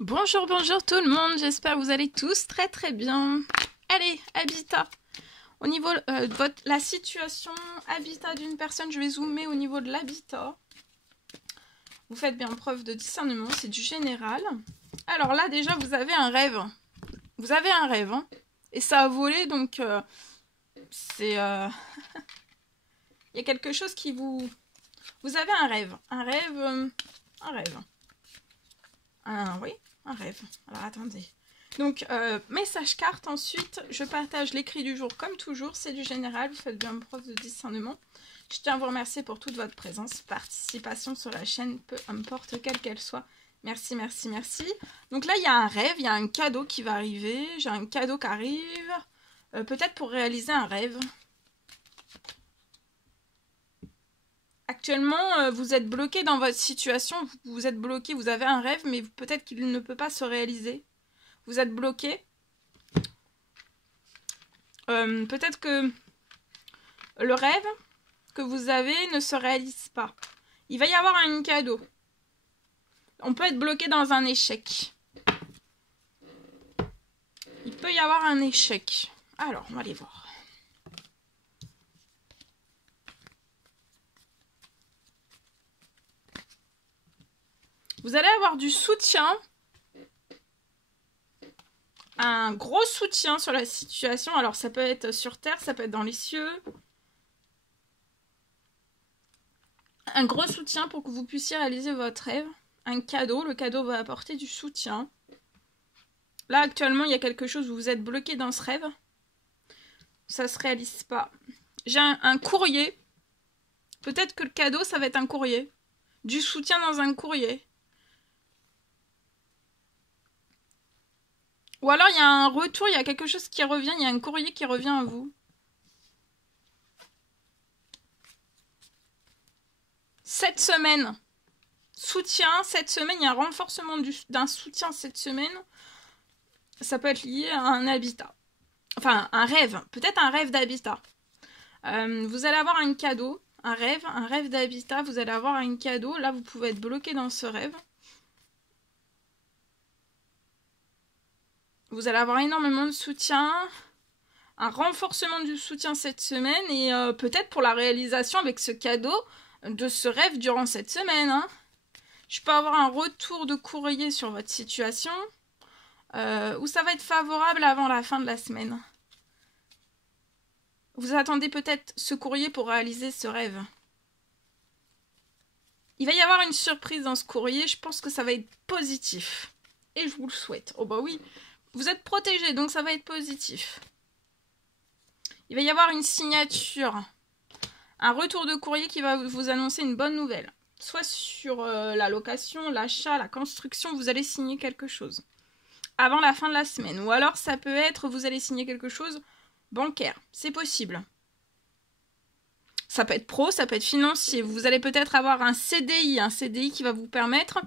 Bonjour, bonjour tout le monde, j'espère que vous allez tous très très bien. Allez, habitat. Au niveau de la situation habitat d'une personne, je vais zoomer au niveau de l'habitat. Vous faites bien preuve de discernement, c'est du général. Alors là déjà vous avez un rêve. Vous avez un rêve, hein, et ça a volé donc c'est... Il y a quelque chose qui vous... Vous avez un rêve. Un rêve... un rêve. Oui, un rêve. Alors attendez. Donc, message carte. Ensuite, je partage l'écrit du jour comme toujours. C'est du général. Vous faites bien preuve de discernement. Je tiens à vous remercier pour toute votre présence, participation sur la chaîne, peu importe quelle qu'elle soit. Merci, merci, merci. Donc là, il y a un rêve, il y a un cadeau qui va arriver. J'ai un cadeau qui arrive. Peut-être pour réaliser un rêve. Actuellement, vous êtes bloqué dans votre situation. Vous êtes bloqué, vous avez un rêve, mais peut-être qu'il ne peut pas se réaliser. Vous êtes bloqué. Peut-être que le rêve que vous avez ne se réalise pas. Il va y avoir un cadeau. On peut être bloqué dans un échec. Il peut y avoir un échec. Alors, on va aller voir. Vous allez avoir du soutien. Un gros soutien sur la situation. Alors, ça peut être sur terre, ça peut être dans les cieux. Un gros soutien pour que vous puissiez réaliser votre rêve. Un cadeau. Le cadeau va apporter du soutien. Là, actuellement, il y a quelque chose où vous êtes bloqué dans ce rêve. Ça ne se réalise pas. J'ai un courrier. Peut-être que le cadeau, ça va être un courrier. Du soutien dans un courrier. Ou alors, il y a un retour, il y a quelque chose qui revient, il y a un courrier qui revient à vous. Cette semaine, soutien, cette semaine, il y a un renforcement d'un soutien cette semaine. Ça peut être lié à un habitat. Enfin, un rêve, peut-être un rêve d'habitat. Vous allez avoir un cadeau, un rêve d'habitat, vous allez avoir un cadeau. Là, vous pouvez être bloqué dans ce rêve. Vous allez avoir énormément de soutien, un renforcement du soutien cette semaine et peut-être pour la réalisation avec ce cadeau de ce rêve durant cette semaine. Hein. Je peux avoir un retour de courrier sur votre situation où ça va être favorable avant la fin de la semaine. Vous attendez peut-être ce courrier pour réaliser ce rêve. Il va y avoir une surprise dans ce courrier, je pense que ça va être positif. Et je vous le souhaite. Oh bah oui, vous êtes protégé, donc ça va être positif. Il va y avoir une signature, un retour de courrier qui va vous annoncer une bonne nouvelle. Soit sur la location, l'achat, la construction, vous allez signer quelque chose. Avant la fin de la semaine. Ou alors ça peut être, vous allez signer quelque chose bancaire. C'est possible. Ça peut être pro, ça peut être financier. Vous allez peut-être avoir un CDI qui va vous permettre...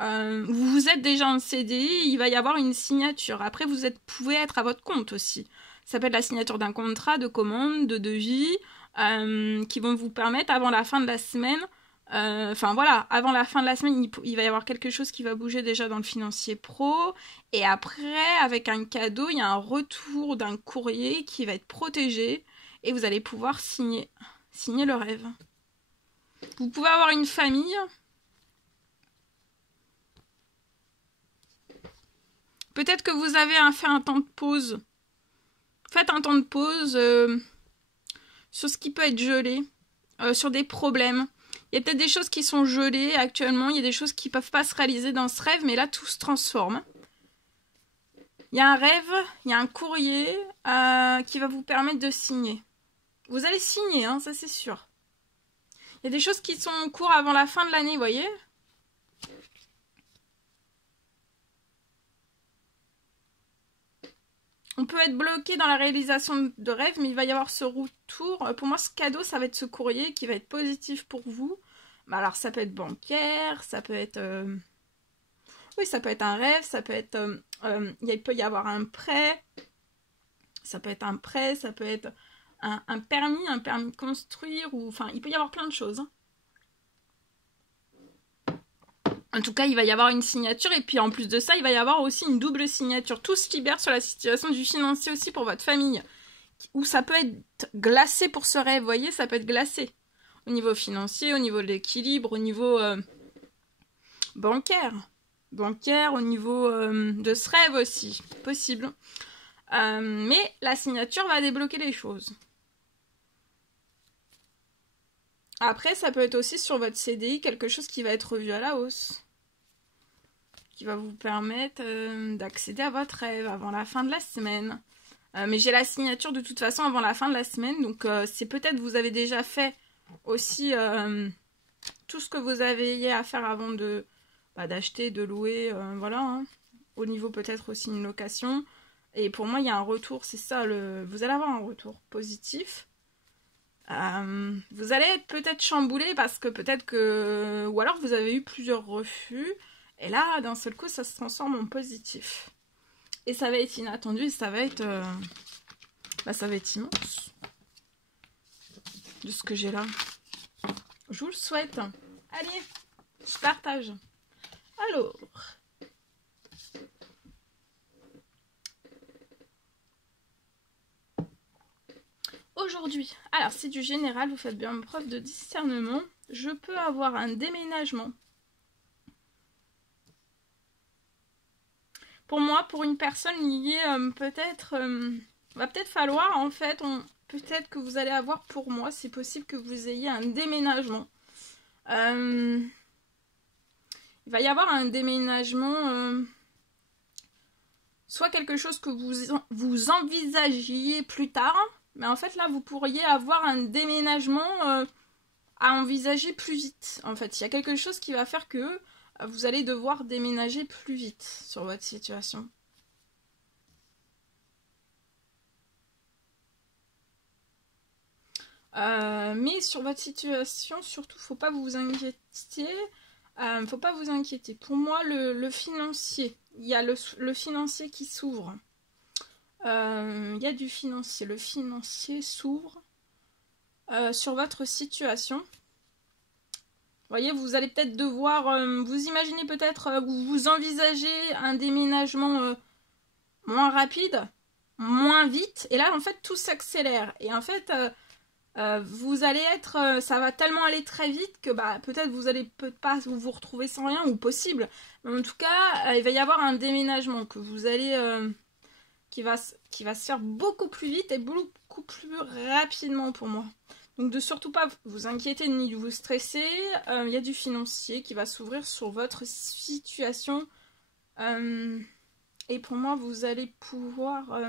vous êtes déjà en CDI, il va y avoir une signature. Après, pouvez être à votre compte aussi. Ça peut être la signature d'un contrat, de commande, de devis, qui vont vous permettre avant la fin de la semaine... Enfin voilà, avant la fin de la semaine, il va y avoir quelque chose qui va bouger déjà dans le financier pro. Et après, avec un cadeau, il y a un retour d'un courrier qui va être protégé. Et vous allez pouvoir signer le rêve. Vous pouvez avoir une famille. Peut-être que vous avez fait un temps de pause. Faites un temps de pause sur ce qui peut être gelé, sur des problèmes. Il y a peut-être des choses qui sont gelées actuellement, il y a des choses qui ne peuvent pas se réaliser dans ce rêve, mais là, tout se transforme. Il y a un rêve, il y a un courrier qui va vous permettre de signer. Vous allez signer, hein, ça c'est sûr. Il y a des choses qui sont en cours avant la fin de l'année, vous voyez ? On peut être bloqué dans la réalisation de rêves, mais il va y avoir ce retour. Pour moi, ce cadeau, ça va être ce courrier qui va être positif pour vous. Alors, ça peut être bancaire, ça peut être... Oui, ça peut être un rêve, ça peut être... il peut y avoir un prêt. Ça peut être un prêt, ça peut être un permis de construire. Ou, enfin, il peut y avoir plein de choses. Hein. En tout cas, il va y avoir une signature et puis en plus de ça, il va y avoir aussi une double signature. Tout se libère sur la situation du financier aussi pour votre famille. Où ça peut être glacé pour ce rêve, vous voyez, ça peut être glacé. Au niveau financier, au niveau de l'équilibre, au niveau bancaire. Bancaire, au niveau de ce rêve aussi, possible. Mais la signature va débloquer les choses. Après, ça peut être aussi sur votre CDI quelque chose qui va être revu à la hausse. Qui va vous permettre d'accéder à votre rêve avant la fin de la semaine. Mais j'ai la signature de toute façon avant la fin de la semaine. Donc c'est peut-être vous avez déjà fait aussi tout ce que vous avez à faire avant de d'acheter, de louer. Voilà. Hein. Au niveau peut-être aussi une location. Et pour moi, il y a un retour. C'est ça. Vous allez avoir un retour positif. Vous allez être peut-être chamboulé parce que peut-être que... Ou alors vous avez eu plusieurs refus. Et là, d'un seul coup, ça se transforme en positif. Et ça va être inattendu et ça va être... ça va être immense. De ce que j'ai là. Je vous le souhaite. Allez, je partage. Alors... Aujourd'hui, alors c'est du général, vous faites bien preuve de discernement. Je peux avoir un déménagement. Pour moi, pour une personne liée, peut-être, va peut-être falloir, en fait, peut-être que vous allez avoir, pour moi, c'est possible que vous ayez un déménagement. Il va y avoir un déménagement, soit quelque chose que vous envisagiez plus tard, mais en fait, là, vous pourriez avoir un déménagement à envisager plus vite. En fait, il y a quelque chose qui va faire que vous allez devoir déménager plus vite sur votre situation. Mais sur votre situation, surtout, faut pas vous inquiéter. Faut pas vous inquiéter. Pour moi, le financier, il y a le financier qui s'ouvre. Il y a du financier. Le financier s'ouvre sur votre situation. Vous voyez, vous allez peut-être devoir, vous imaginez peut-être, vous envisagez un déménagement moins rapide, moins vite. Et là, en fait, tout s'accélère. Et en fait, vous allez être, ça va tellement aller très vite que peut-être vous allez pas vous retrouver sans rien, ou possible. Mais en tout cas, il va y avoir un déménagement que vous allez, qui va se faire beaucoup plus vite et beaucoup plus rapidement pour moi. Donc de surtout pas vous inquiéter ni vous stresser. Il y a du financier qui va s'ouvrir sur votre situation. Et pour moi, vous allez pouvoir...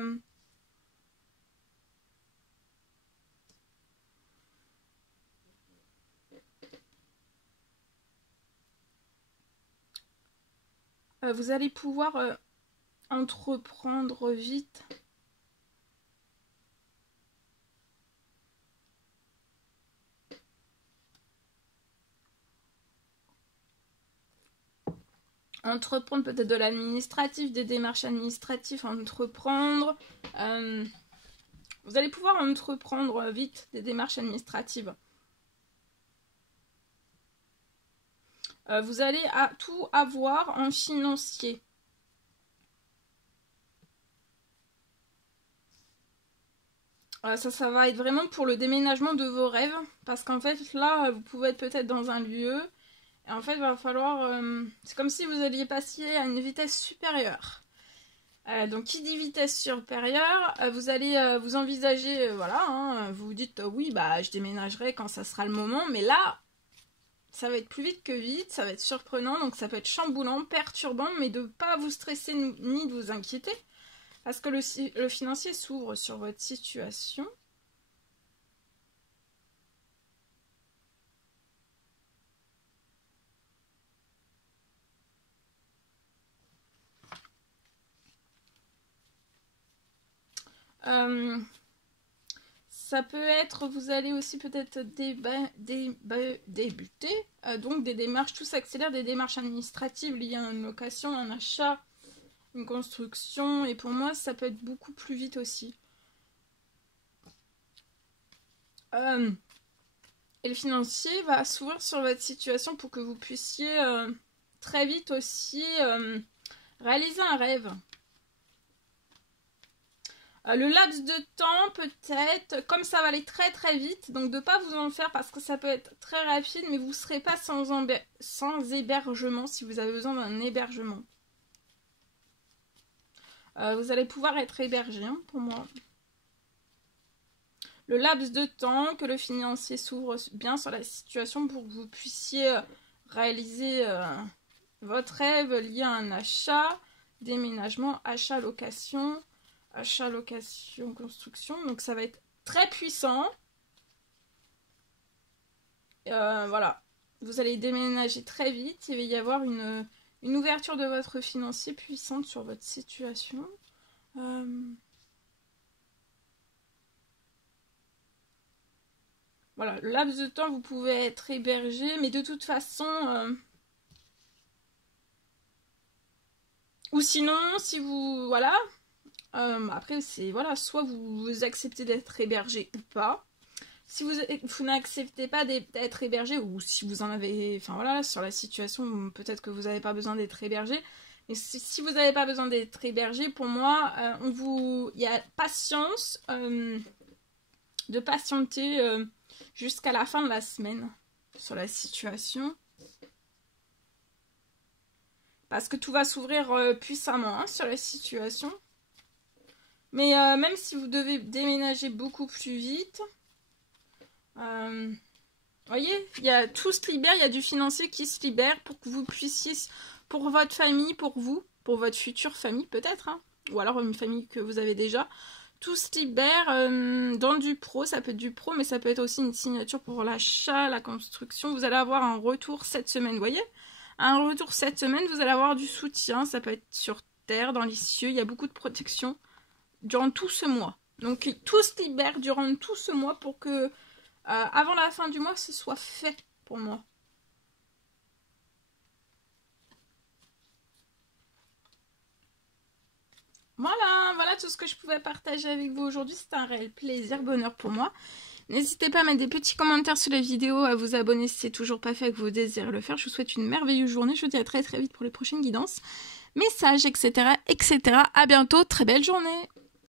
vous allez pouvoir entreprendre vite. Entreprendre peut-être de l'administratif, des démarches administratives, entreprendre. Vous allez pouvoir entreprendre vite des démarches administratives. Vous allez tout avoir en financier. Ça va être vraiment pour le déménagement de vos rêves. Parce qu'en fait, là, vous pouvez être peut-être dans un lieu. Et en fait, il va falloir... c'est comme si vous alliez passer à une vitesse supérieure. Donc, qui dit vitesse supérieure, vous allez vous envisager... voilà, hein, vous vous dites, oui, je déménagerai quand ça sera le moment. Mais là, ça va être plus vite que vite. Ça va être surprenant. Donc, ça peut être chamboulant, perturbant. Mais de ne pas vous stresser ni de vous inquiéter. Parce que le financier s'ouvre sur votre situation. Ça peut être, vous allez aussi peut-être débuter. Donc des démarches, tout s'accélère, des démarches administratives liées à une location, un achat, une construction. Et pour moi, ça peut être beaucoup plus vite aussi. Et le financier va s'ouvrir sur votre situation pour que vous puissiez très vite aussi réaliser un rêve. Le laps de temps, peut-être, comme ça va aller très très vite, donc de ne pas vous en faire parce que ça peut être très rapide, mais vous ne serez pas sans hébergement si vous avez besoin d'un hébergement. Vous allez pouvoir être hébergé, hein, pour moi. Le laps de temps, que le financier s'ouvre bien sur la situation pour que vous puissiez réaliser votre rêve lié à un achat, déménagement, achat, location, construction. Donc ça va être très puissant. Voilà, vous allez déménager très vite. Il va y avoir une ouverture de votre financier puissante sur votre situation. Voilà, le laps de temps, vous pouvez être hébergé, mais de toute façon... ou sinon, si vous... Voilà. Après, c'est... Voilà, soit vous acceptez d'être hébergé ou pas. Si vous n'acceptez pas d'être hébergé, ou si vous en avez... Enfin voilà, sur la situation, peut-être que vous n'avez pas besoin d'être hébergé. Mais si vous n'avez pas besoin d'être hébergé, pour moi, il y a patience de patienter... jusqu'à la fin de la semaine sur la situation. Parce que tout va s'ouvrir puissamment, hein, sur la situation. Mais même si vous devez déménager beaucoup plus vite, voyez, tout se libère, il y a du financier qui se libère pour que vous puissiez, pour votre famille, pour vous, pour votre future famille peut-être, hein, ou alors une famille que vous avez déjà. Tout se libère dans du pro, ça peut être du pro, mais ça peut être aussi une signature pour l'achat, la construction. Vous allez avoir un retour cette semaine, vous voyez? Un retour cette semaine, vous allez avoir du soutien, ça peut être sur terre, dans les cieux, il y a beaucoup de protection durant tout ce mois. Donc tout se libère durant tout ce mois pour que, avant la fin du mois, ce soit fait pour moi. Voilà tout ce que je pouvais partager avec vous aujourd'hui. C'était un réel plaisir, bonheur pour moi. N'hésitez pas à mettre des petits commentaires sur la vidéo, à vous abonner si ce n'est toujours pas fait et que vous désirez le faire. Je vous souhaite une merveilleuse journée. Je vous dis à très très vite pour les prochaines guidances, messages, etc. etc. À bientôt, très belle journée.